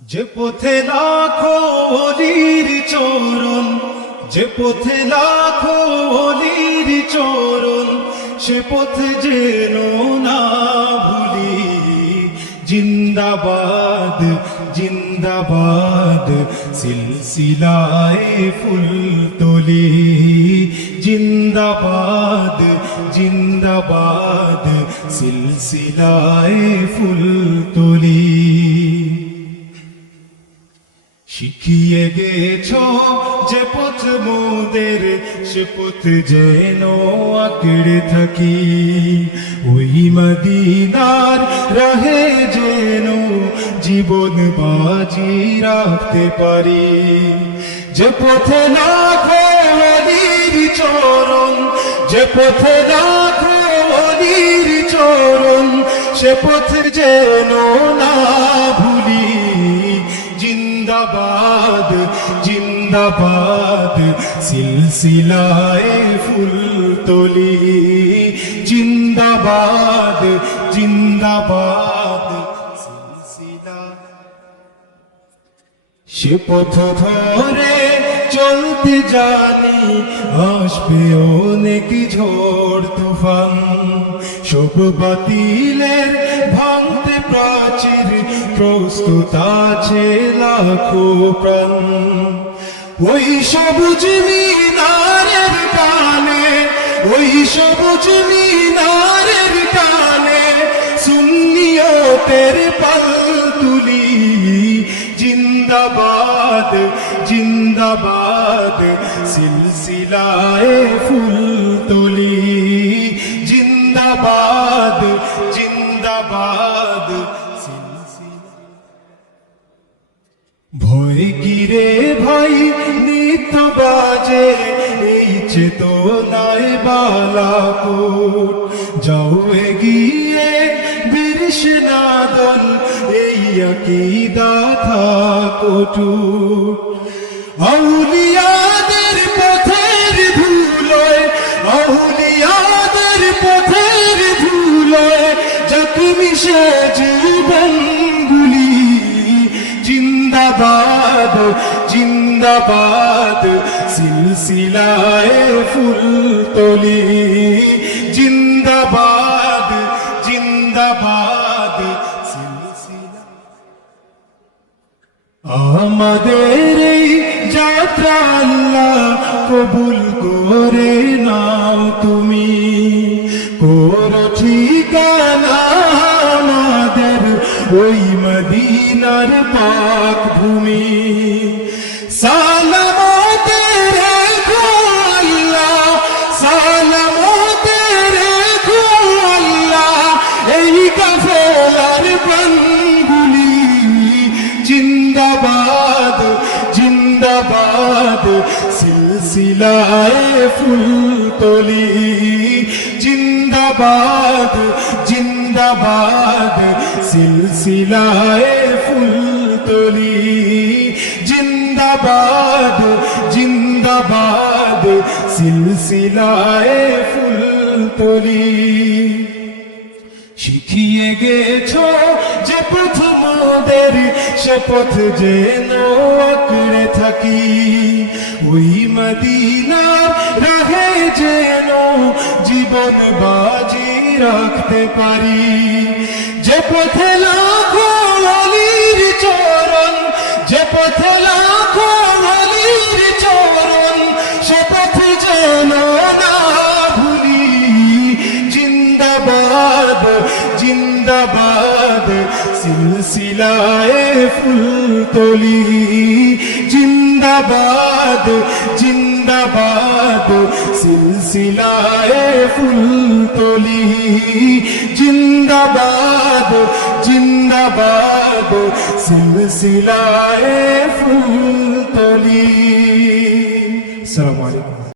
যে পথে লাখো অলির চরণ, যে পথে লাখো অলির চরণ, সে পথে যেন না ভুলি। জিন্দাবাদ জিন্দাবাদ, সিলসিলায় ফুল তোলি। জিন্দাবাদ জিন্দাবাদ, সিলসিলায় ফুল তোলি। শিখিয়ে গেছ যে পথ মোদের, সে পথ যেন আঁকড়ে থাকি। ওই মদিনার রহে যেন জীবন বাজি রাখতে পারি। যে পথে না খোলির চরণ, যে পথে না খোলির চরণ, সে পথ যেন না জিন্দাবাদ জিন্দাবাদ, সিলসিলায় ফুল তোলি। জিন্দাবাদ জিন্দাবাদ সে পথ ধরে চলতে জানি, আসবে অনেক ঝড় তুফান। সব বাতিলের ভাঙতে প্রাচীর প্রস্তুত আছে লাখো প্রাণ। ওই সবুজ মিনারের কানে, ওই সবুজ মিনারের কানে সুন্নিয়তের পাল তুলি। জিন্দাবাদ জিন্দাবাদ, সিলসিলায় ফুল ভয় গিরে ভাই? নিত্য বাজে, এই চেতনায় বালাকুট। যাও এগিয়ে বীরসেনা দল এই আকিদা থাকটুট। আউলিয়াদের পথের ধুলোয় আউলিয়াদের পথের ধুলোয় জখমি সে জীবনগুলি জিন্দাবাদ জিন্দাবাদ, সিলসিলায় ফুল তোলি। জিন্দাবাদ জিন্দাবাদ, সিলসিলা। আমাদের এই যাত্রা আল্লাহ কবুল করে নাও ভূমি সালামতে রেখো আল্লাহ সালামতে রেখো আল্লাহ, এই কাফেলার প্রাণগুলি। জিন্দাবাদ জিন্দাবাদ, সিলসিলায় ফুল তোলি জিন্দাবাদ জিন্দাবাদ, সিলসিলায় ফুল তোলি। জিন্দাবাদ জিন্দাবাদ, সিলসিলায় ফুল তোলি। শিখিয়ে গেছ যে প্রথমদের সে পথ যেন আঁকড়ে থাকি। ওই মদিনার রাহে যেন জীবন বাজি রাখতে পারি। যে পথে লাখো পথে লাখো অলির চরণ, সে পথে যেন না ভুলি। জিন্দাবাদ জিন্দাবাদ, সিলসিলায় ফুল তোলি। জিন্দাবাদ জিন্দাবাদ, সিলসিলায় ফুল তোলি। জিন্দাবাদ জিন্দাবাদ সিলসিলায় ফুল তোলি। আসসালামু আলাইকুম।